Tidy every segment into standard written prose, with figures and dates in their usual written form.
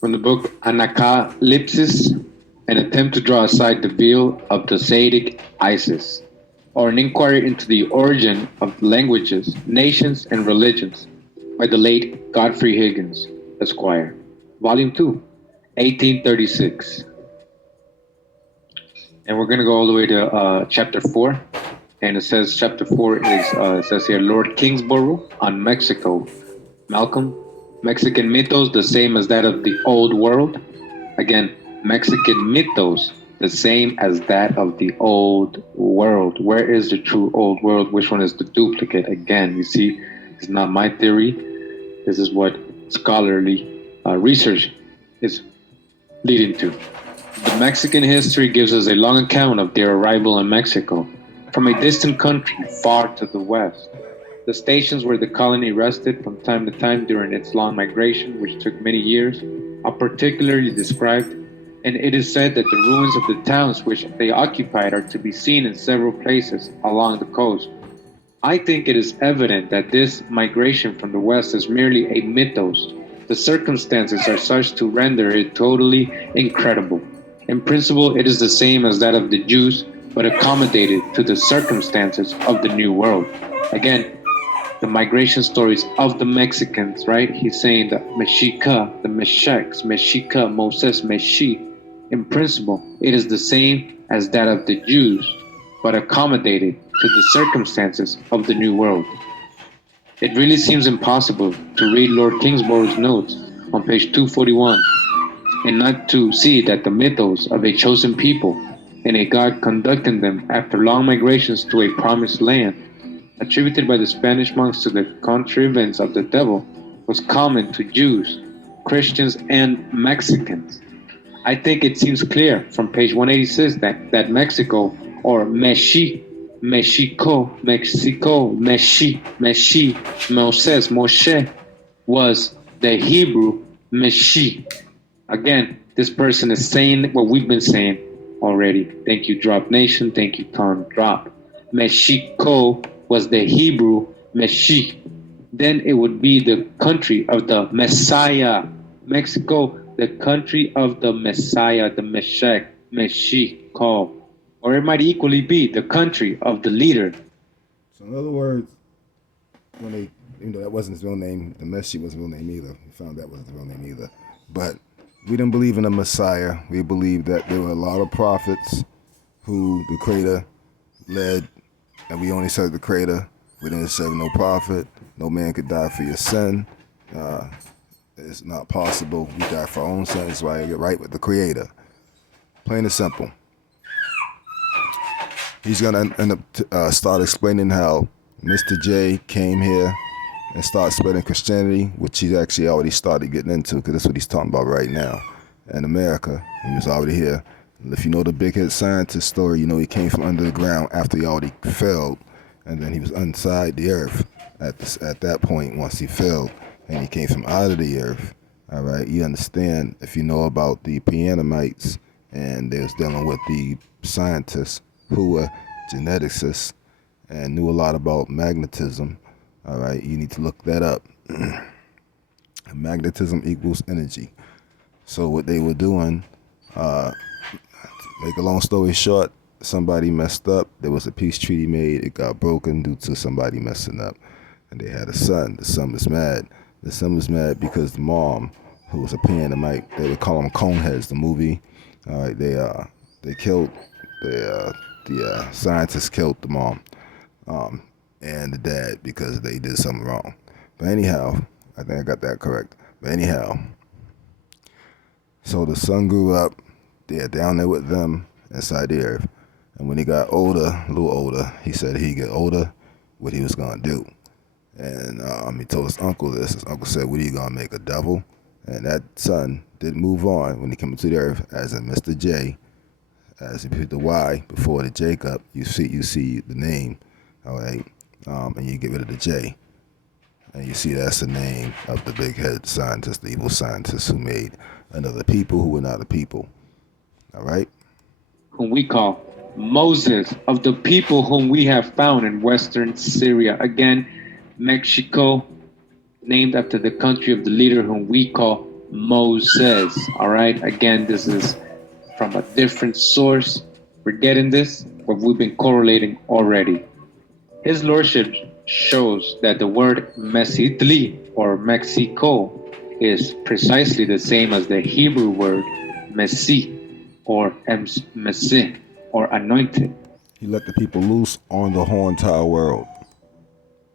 From the book Anacalypsis, an attempt to draw aside the veil of the Sadic Isis, or an inquiry into the origin of languages, nations, and religions, by the late Godfrey Higgins, Esquire, Volume 2, 1836. And we're going to go all the way to Chapter 4. And it says, Chapter 4 is, it says here, Lord Kingsborough on Mexico. Malcolm, Mexican mythos, the same as that of the Old World. Again, Mexican mythos, the same as that of the Old World. Where is the true Old World? Which one is the duplicate? Again, you see, it's not my theory. This is what scholarly research is leading to. The Mexican history gives us a long account of their arrival in Mexico from a distant country far to the west. The stations where the colony rested from time to time during its long migration, which took many years, are particularly described, and it is said that the ruins of the towns which they occupied are to be seen in several places along the coast. I think it is evident that this migration from the west is merely a mythos. The circumstances are such to render it totally incredible. In principle, it is the same as that of the Jews, but accommodated to the circumstances of the New World. Again, the migration stories of the Mexicans, right? He's saying that Mexica, the Mesheks, Mexica, Moses, Meshi. In principle, it is the same as that of the Jews, but accommodated to the circumstances of the New World. It really seems impossible to read Lord Kingsborough's notes on page 241 and not to see that the mythos of a chosen people and a God conducting them after long migrations to a promised land, attributed by the Spanish monks to the contrivance of the devil, was common to Jews, Christians, and Mexicans. I think it seems clear from page 186 that Mexico, or Meshi, Mexico, Moses, Moshe, was the Hebrew Meshi. Again, this person is saying what we've been saying already. Thank you, Drop Nation. Thank you, Tom Drop. Mexico was the Hebrew Meshi. Then it would be the country of the Messiah. Mexico, the country of the Messiah, the Meshech, Mexico. Or it might equally be the country of the leader. So in other words, when they, that wasn't his real name, the Meshi wasn't his real name either. We found that wasn't his real name either. But we didn't believe in a Messiah. We believed that there were a lot of prophets who the Creator led and we only serve the Creator. We didn't serve no prophet. No man could die for your sin. It's not possible. We die for our own sins, so I get right with the Creator. Plain and simple. He's gonna end up start explaining how Mr. J came here and started spreading Christianity, which he's actually already started getting into, because that's what he's talking about right now. In America, he was already here. And if you know the big head scientist story, you know he came from under the ground after he already failed, and then he was inside the earth at that point once he failed, and he came from out of the earth. All right, you understand if you know about the Pianamites, and they was dealing with the scientists who were geneticists and knew a lot about magnetism. All right, you need to look that up. Magnetism equals energy. So what they were doing, make a long story short, somebody messed up. There was a peace treaty made. It got broken due to somebody messing up. And they had a son. The son was mad. The son was mad because the mom, who was a Pianamite, they would call them Coneheads, the movie. All right, they killed the scientists killed the mom and the dad because they did something wrong. But anyhow, I think I got that correct. But anyhow, so the son grew up, they're down there with them inside the earth. And when he got older, a little older, he said he'd get older, what he was going to do. And he told his uncle this. His uncle said, what are you going to make, a devil? And that son did move on when he came to the earth as in Mr. J. As you put the Y before the Jacob, you see the name, all right? And you get rid of the J. And you see that's the name of the big head scientist, the evil scientist who made another people who were not a people. All right? Whom we call Moses, of the people whom we have found in western Syria. Again, Mexico, named after the country of the leader whom we call Moses. All right? Again, this is from a different source. We're getting this, but we've been correlating already. His lordship shows that the word Mesitli or Mexico is precisely the same as the Hebrew word Messi or Mesih or anointed. He let the people loose on the whole entire world.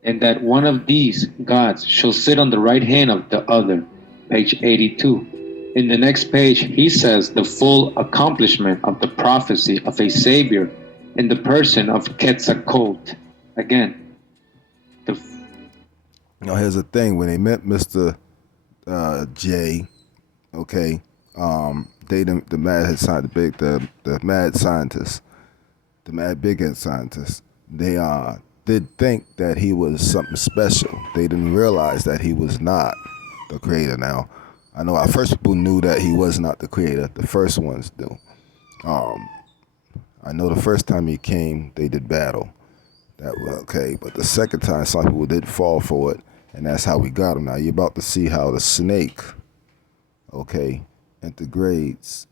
And that one of these gods shall sit on the right hand of the other. Page 82. In the next page, he says the full accomplishment of the prophecy of a Savior in the person of Quetzalcoatl. Again, now here's the thing: when they met Mr. J, okay, the mad head scientist, the mad scientist, the mad big head scientist, they did think that he was something special. They didn't realize that he was not the creator. Now, I know our first people knew that he was not the creator. The first ones do. I know the first time he came, they did battle. That was okay, but the second time, some people did fall for it, and that's how we got him. Now you're about to see how the snake, okay, integrates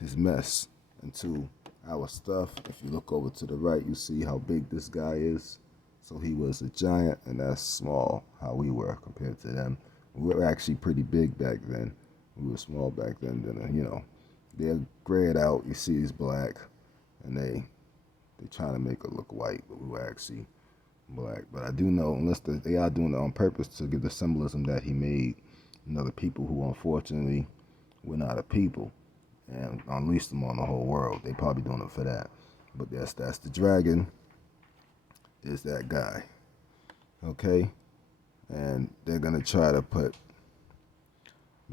his mess into our stuff. If you look over to the right, you see how big this guy is. So he was a giant, and that's small, how we were compared to them. We were actually pretty big back then. We were small back then. Then, they're grayed out. You see he's black, and they trying to make it look white, but we were actually black. But I do know, unless they are doing it on purpose to give the symbolism that he made, the people who unfortunately were not a people, and unleashed them on the whole world. They probably doing it for that. But that's the dragon, is that guy, okay? And they're gonna try to put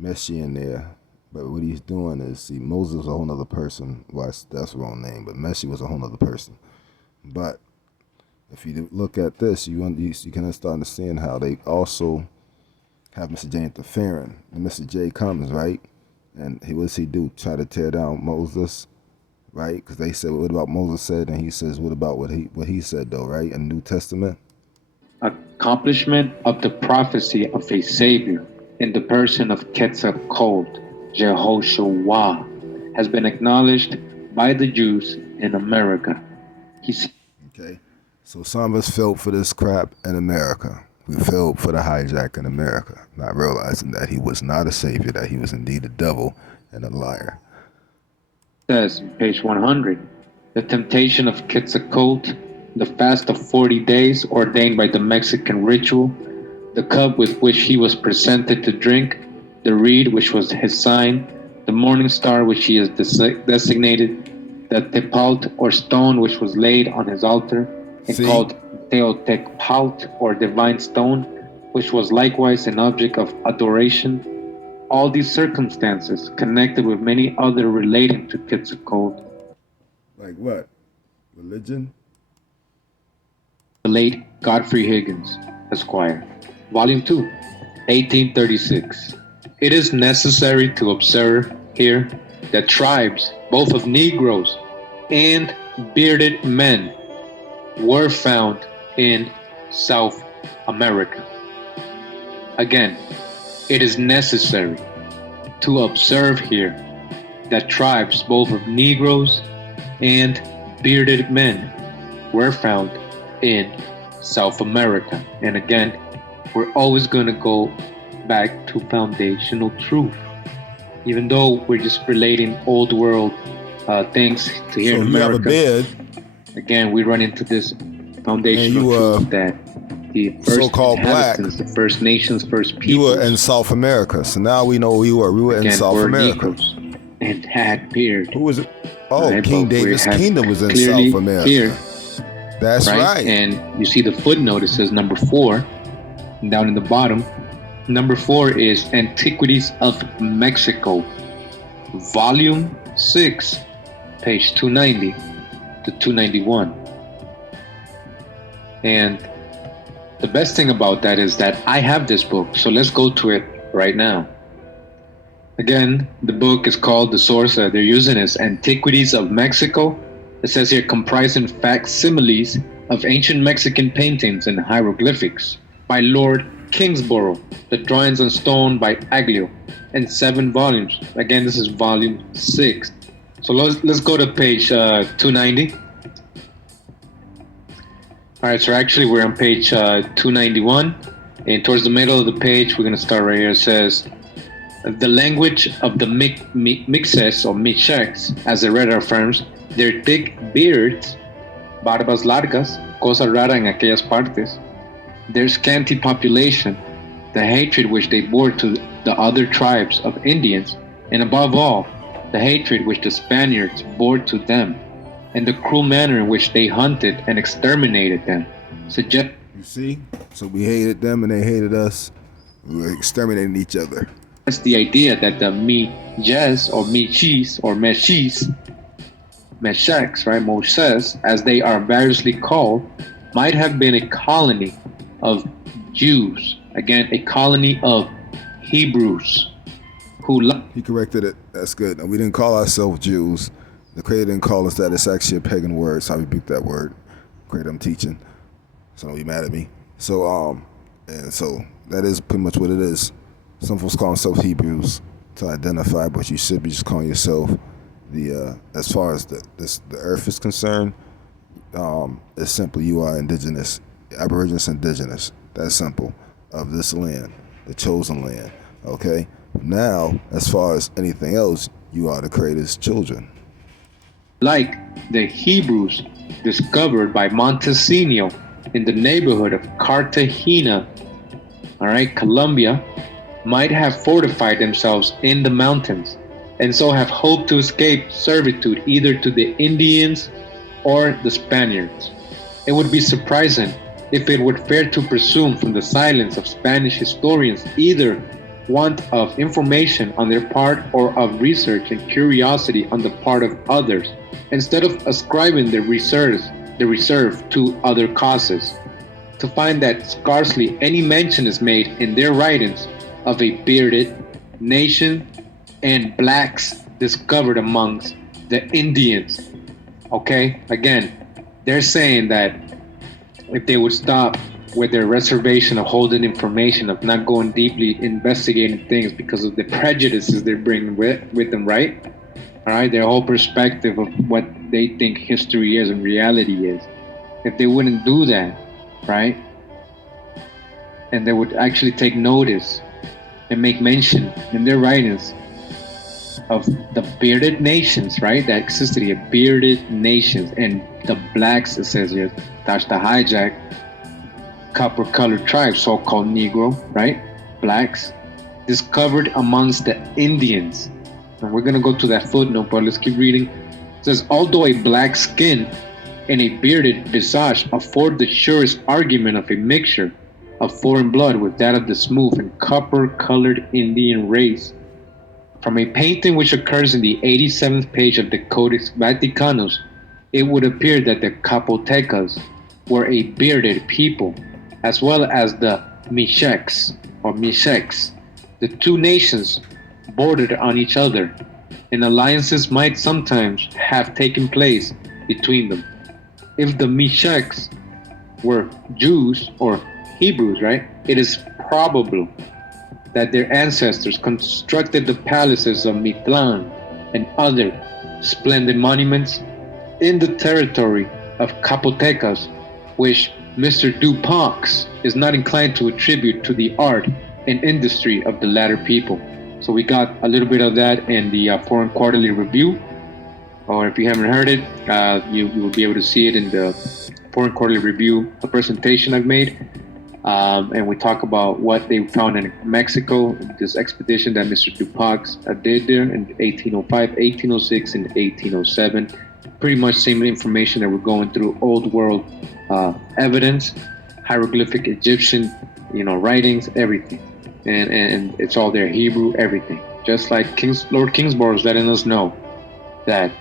Messi in there. But what he's doing is, see, Moses was a whole nother person. Well, that's the wrong name, but Messi was a whole nother person. But if you look at this, you can start understand how they also have Mr. J interfering. And Mr. J comes, right? And what does he do? Try to tear down Moses, right? Because they said, what about Moses said? And he says, what about what he said, though, right? In the New Testament? Accomplishment of the prophecy of a Savior in the person of Quetzalcoatl, Jehoshua, has been acknowledged by the Jews in America. Okay, so some of us fell for this crap in America. We fell for the hijack in America, not realizing that he was not a savior, that he was indeed a devil and a liar. Says, page 100, the temptation of Quetzalcoatl the fast of 40 days ordained by the Mexican ritual, the cup with which he was presented to drink, the reed which was his sign, the morning star which he is designated, the tepalt or stone which was laid on his altar, and See? called Teotecpalt or divine stone, which was likewise an object of adoration. All these circumstances, connected with many other relating to Quetzalcoatl, Like what? Religion? the late Godfrey Higgins, Esquire. Volume 2, 1836. It is necessary to observe here that tribes, both of Negroes and bearded men, were found in South America. Again, it is necessary to observe here that tribes, both of Negroes and bearded men, were found in South America. And again, we're always going to go back to foundational truth. Even though we're just relating old world things to here So in you have a America, beard, again, we run into this foundational And you, truth that the first so-called black, inhabitants, the First Nations, First you Peoples, were in South America. So now we know who you were. We were in again, South were America. Negroes and had beard. Who was it? Oh, Right, King but we David's have kingdom was in clearly South America. here, That's right. And you see the footnote, it says number 4, and down in the bottom. Number 4 is Antiquities of Mexico, Volume 6, page 290 to 291. And the best thing about that is that I have this book, so let's go to it right now. Again, the book is called, the source they're using is Antiquities of Mexico. It says here, comprising facsimiles of ancient Mexican paintings and hieroglyphics by Lord Kingsborough, the drawings on stone by Aglio, in 7 volumes. Again, this is volume 6. So let's go to page 290. All right, so actually we're on page 291, and towards the middle of the page, we're going to start right here. It says, the language of the Mixes or Mixtecs, as the writer affirms, their thick beards, barbas largas, cosa rara en aquellas partes, their scanty population, the hatred which they bore to the other tribes of Indians, and above all, the hatred which the Spaniards bore to them, and the cruel manner in which they hunted and exterminated them, suggest. You see? So we hated them and they hated us. We were exterminating each other. That's the idea that the Mijes or Michis or Meshis, Mesheks, right, Moses, as they are variously called, might have been a colony of Jews. Again, a colony of Hebrews who. He corrected it. That's good. And we didn't call ourselves Jews. The Creator didn't call us that. It's actually a pagan word, so I rebuke that word. Creator, I'm teaching. So don't be mad at me. So, and so that is pretty much what it is. Some folks call themselves Hebrews to identify, but you should be just calling yourself the. As far as the earth is concerned, it's simple. You are indigenous, Aboriginous, indigenous. That's simple. Of this land, the chosen land. Okay. Now, as far as anything else, you are the Creator's children. Like the Hebrews discovered by Montesino in the neighborhood of Cartagena, all right, Colombia, might have fortified themselves in the mountains and so have hoped to escape servitude either to the Indians or the Spaniards. It would be surprising if it were fair to presume from the silence of Spanish historians either want of information on their part or of research and curiosity on the part of others, instead of ascribing the reserve to other causes, to find that scarcely any mention is made in their writings of a bearded nation and blacks discovered amongst the Indians. Okay, again, they're saying that if they would stop with their reservation of holding information, of not going deeply investigating things because of the prejudices they're bringing with them, right? All right, their whole perspective of what they think history is and reality is. If they wouldn't do that, right? And they would actually take notice and make mention in their writings of the bearded nations, right? That existed here, bearded nations, and the blacks, it says here, that's the hijack, copper colored tribes, so called Negro, right? Blacks, discovered amongst the Indians. And we're going to go to that footnote, but let's keep reading. It says, although a black skin and a bearded visage afford the surest argument of a mixture of foreign blood with that of the smooth and copper colored Indian race. From a painting which occurs in the 87th page of the Codex Vaticanus, it would appear that the Capotecas were a bearded people, as well as the Mixtecs or Mixtecs. The two nations bordered on each other, and alliances might sometimes have taken place between them. If the Mixtecs were Jews or Hebrews, right, it is probable that their ancestors constructed the palaces of Mictlan and other splendid monuments in the territory of Capotecas, which Mr. Duponx is not inclined to attribute to the art and industry of the latter people. So we got a little bit of that in the Foreign Quarterly Review, or if you haven't heard it, you will be able to see it in the Foreign Quarterly Review, a presentation I've made. And we talk about what they found in Mexico, this expedition that Mr. Duponx did there in 1805, 1806, and 1807. Pretty much same information that we're going through, old world evidence, hieroglyphic Egyptian, writings, everything. And it's all there, Hebrew, everything. Just like Lord Kingsborough is letting us know that,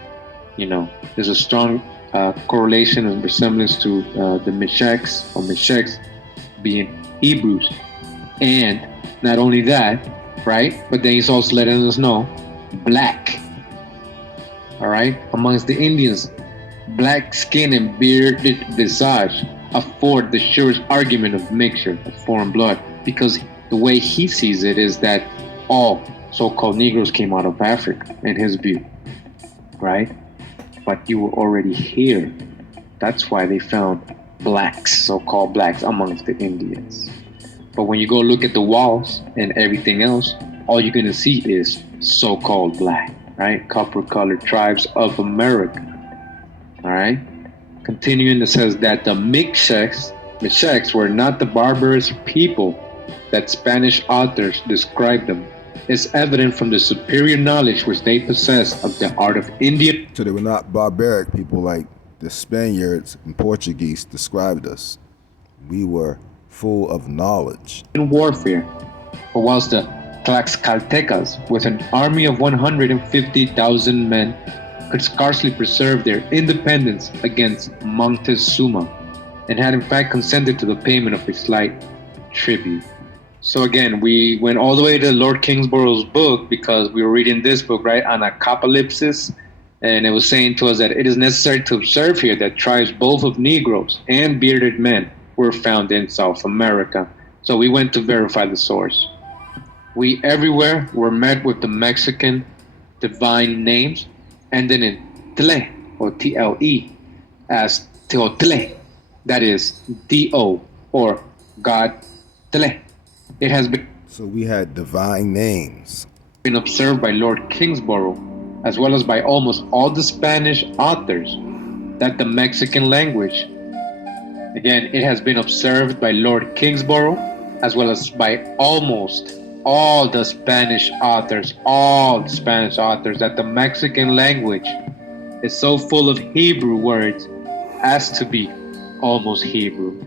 there's a strong correlation and resemblance to the Mixtecs or Mixtecs being Hebrews. And not only that, right, but then he's also letting us know black, all right, amongst the Indians, black skin and bearded visage afford the surest argument of mixture of foreign blood, because the way he sees it is that all so-called Negroes came out of Africa, in his view, right? But you were already here. That's why they found blacks, so-called blacks, amongst the Indians. But when you go look at the walls and everything else, all you're going to see is so-called black, right? Copper-colored tribes of America, all right? Continuing, it says that the Mixtecs were not the barbarous people that Spanish authors described them. Is evident from the superior knowledge which they possess of the art of Indian. So they were not barbaric people like the Spaniards and Portuguese described us. We were full of knowledge. In warfare, but whilst the Tlaxcaltecas, with an army of 150,000 men, could scarcely preserve their independence against Montezuma, and had in fact consented to the payment of a slight tribute. So again, we went all the way to Lord Kingsborough's book because we were reading this book, right, on Apocalypse, and it was saying to us that it is necessary to observe here that tribes both of Negroes and bearded men were found in South America. So we went to verify the source. We everywhere were met with the Mexican divine names ending in Tle or Tle as Teotle, that is D-O or God Tle. It has been So we had divine names. Been observed by Lord Kingsborough, as well as by almost all the Spanish authors, that the Mexican language, again, it has been observed by Lord Kingsborough, as well as by almost all the Spanish authors, that the Mexican language is so full of Hebrew words as to be almost Hebrew.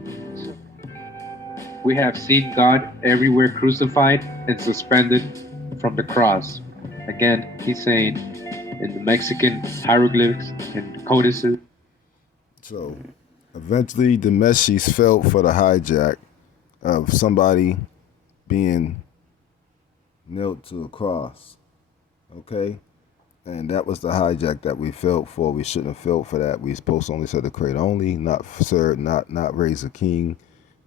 We have seen God everywhere crucified and suspended from the cross. Again, he's saying in the Mexican hieroglyphs and codices. So eventually the Messis felt for the hijack of somebody being nailed to a cross. Okay? And that was the hijack that we felt for. We shouldn't have felt for that. We supposed to only serve the Creator only, not serve, not raise a king.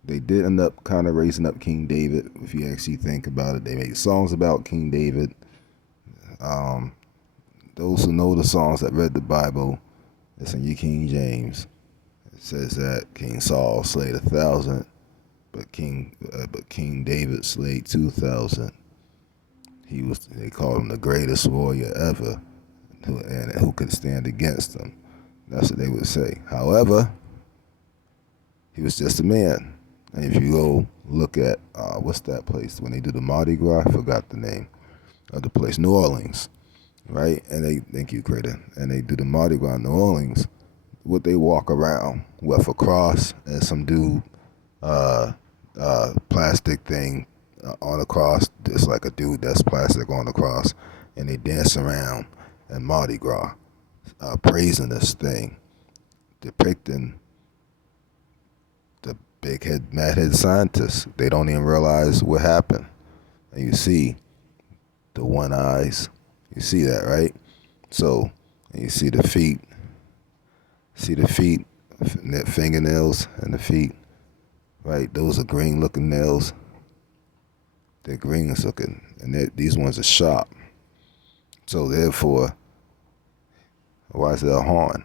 They did end up kind of raising up King David, if you actually think about it. They made songs about King David. Those who know the songs that read the Bible, it's in your King James. It says that King Saul slayed 1,000, but King David slayed 2,000. They called him the greatest warrior ever, and who could stand against him. That's what they would say. However, he was just a man. And if you go look at, what's that place when they do the Mardi Gras? I forgot the name of the place, New Orleans, right? And thank you, Crater. And they do the Mardi Gras in New Orleans. What they walk around with a cross and some dude, plastic thing on a cross. It's like a dude that's plastic on the cross, and they dance around in Mardi Gras, praising this thing, depicting the big head, mad head scientists. They don't even realize what happened. And you see the one eyes. You see that, right? So, and you see the feet. See the feet, fingernails and the feet, right? Those are green looking nails. They're green looking, and these ones are sharp. So therefore, why is there a horn?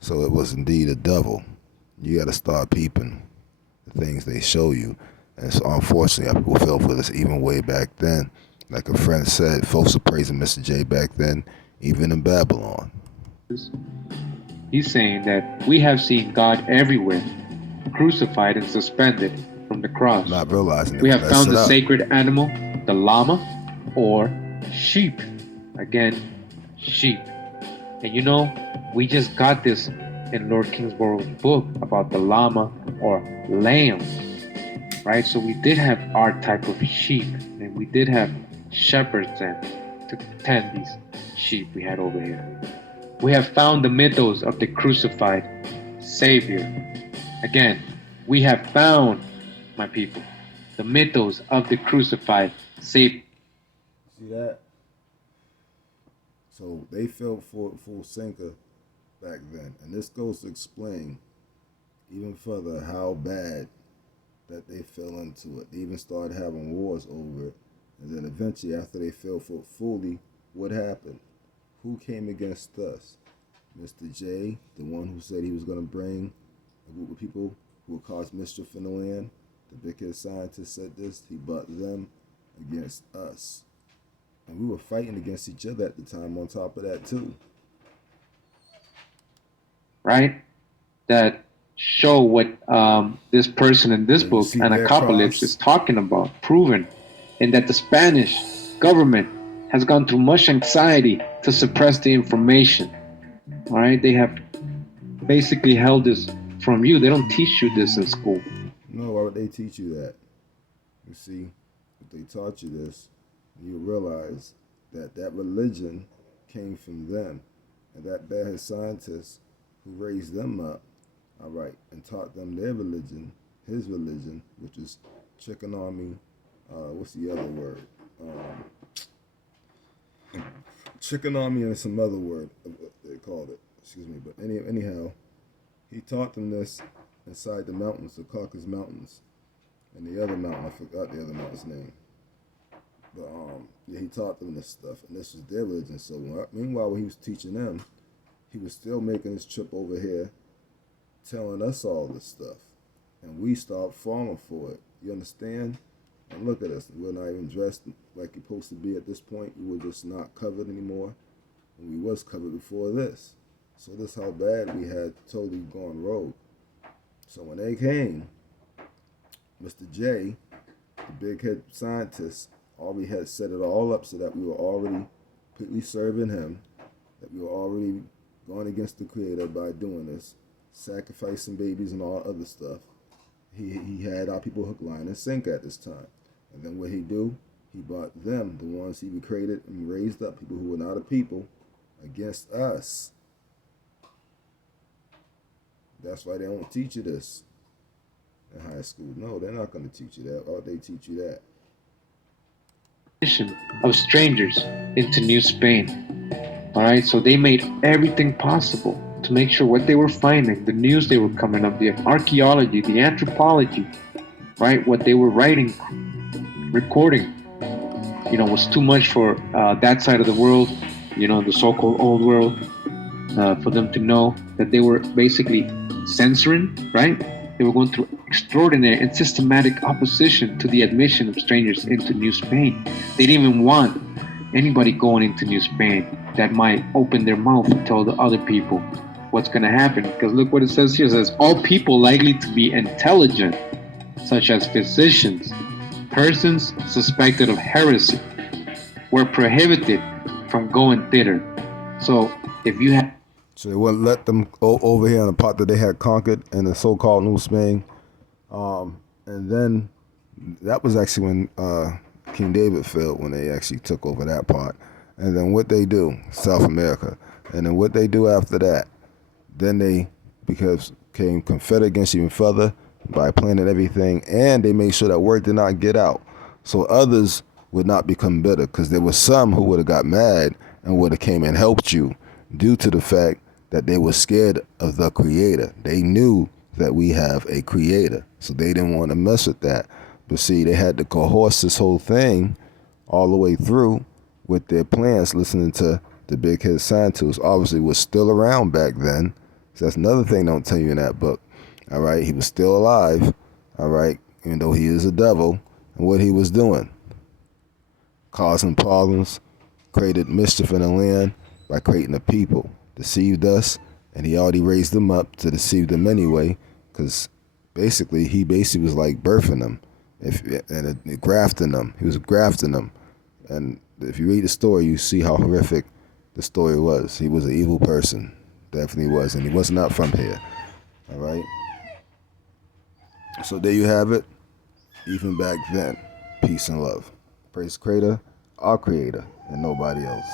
So it was indeed a devil. You got to start peeping the things they show you. And so unfortunately, people fell for this even way back then. Like a friend said, folks were praising Mr. J back then, even in Babylon. He's saying that we have seen God everywhere, crucified and suspended from the cross. Not realizing we have found the sacred animal, the llama, or sheep. Again, sheep. And you know, we just got this in Lord Kingsborough's book about the llama or lamb, right? So we did have our type of sheep, and we did have shepherds then to tend these sheep we had over here. We have found the mythos of the crucified Savior. Again, we have found, my people, the mythos of the crucified Savior. See that? So they fell for full sinker back then. And this goes to explain even further how bad that they fell into it. They even started having wars over it. And then eventually, after they fell for it fully, what happened? Who came against us? Mr. J, the one who said he was going to bring a group of people who would cause mischief in the land. The big head scientist said this. He brought them against us. And we were fighting against each other at the time on top of that too. Right? That show what this person in this book, Anacopolis, is talking about, proven, and that the Spanish government has gone through much anxiety to suppress the information. All right? They have basically held this from you. They don't teach you this in school. No, why would they teach you that? You see, if they taught you this, you realize that that religion came from them, and that bad scientists who raised them up, all right, and taught them their religion, his religion, which is chicken army. What's the other word? Chicken army and some other word they called it. Excuse me, but anyhow, he taught them this inside the mountains, the Caucasus Mountains, and the other mountain. I forgot the other mountain's name. But yeah, he taught them this stuff, and this was their religion. So meanwhile, when he was teaching them, he was still making his trip over here, telling us all this stuff, and we stopped falling for it. You understand? And look at us. We're not even dressed like you're supposed to be at this point. We were just not covered anymore, and we was covered before this. So this how bad we had totally gone rogue. So when they came, Mr. J, the big head scientist, already had set it all up so that we were already completely serving him, that we were already going against the Creator by doing this, sacrificing babies and all other stuff. He had our people hook, line, and sink at this time. And then what he do? He brought them, the ones he created and raised up, people who were not a people, against us. That's why they don't teach you this in high school. No, they're not going to teach you that. Or they teach you that. Of strangers into New Spain. All right, so they made everything possible to make sure what they were finding, the news they were coming up, the archaeology, the anthropology, right, what they were writing, recording, was too much for that side of the world, the so-called old world, for them to know that they were basically censoring, right? They were going through extraordinary and systematic opposition to the admission of strangers into New Spain. They didn't even want anybody going into New Spain that might open their mouth and tell the other people what's going to happen. Because look what it says here. It says, all people likely to be intelligent, such as physicians, persons suspected of heresy, were prohibited from going thither. So if you have So they wouldn't let them go over here in the part that they had conquered in the so-called New Spain. And then that was actually when King David fell, when they actually took over that part. And then what they do, South America. And then what they do after that, then they became confederate against even further by planning everything, and they made sure that word did not get out. So others would not become bitter, because there were some who would have got mad and would have came and helped you due to the fact that they were scared of the creator. They knew that we have a creator, so they didn't want to mess with that. But see, they had to coerce this whole thing all the way through with their plans, listening to the big head scientists. Obviously was still around back then. So that's another thing they don't tell you in that book. All right, he was still alive. All right, even though he is a devil. And what he was doing, causing problems, created mischief in the land by creating a people, deceived us, and he already raised them up to deceive them anyway, because he was like birthing them, grafting them. He was grafting them, and if you read the story, you see how horrific the story was. He was an evil person, definitely was, and he was not from here. All right. So there you have it. Even back then, peace and love. Praise Creator, our Creator, and nobody else.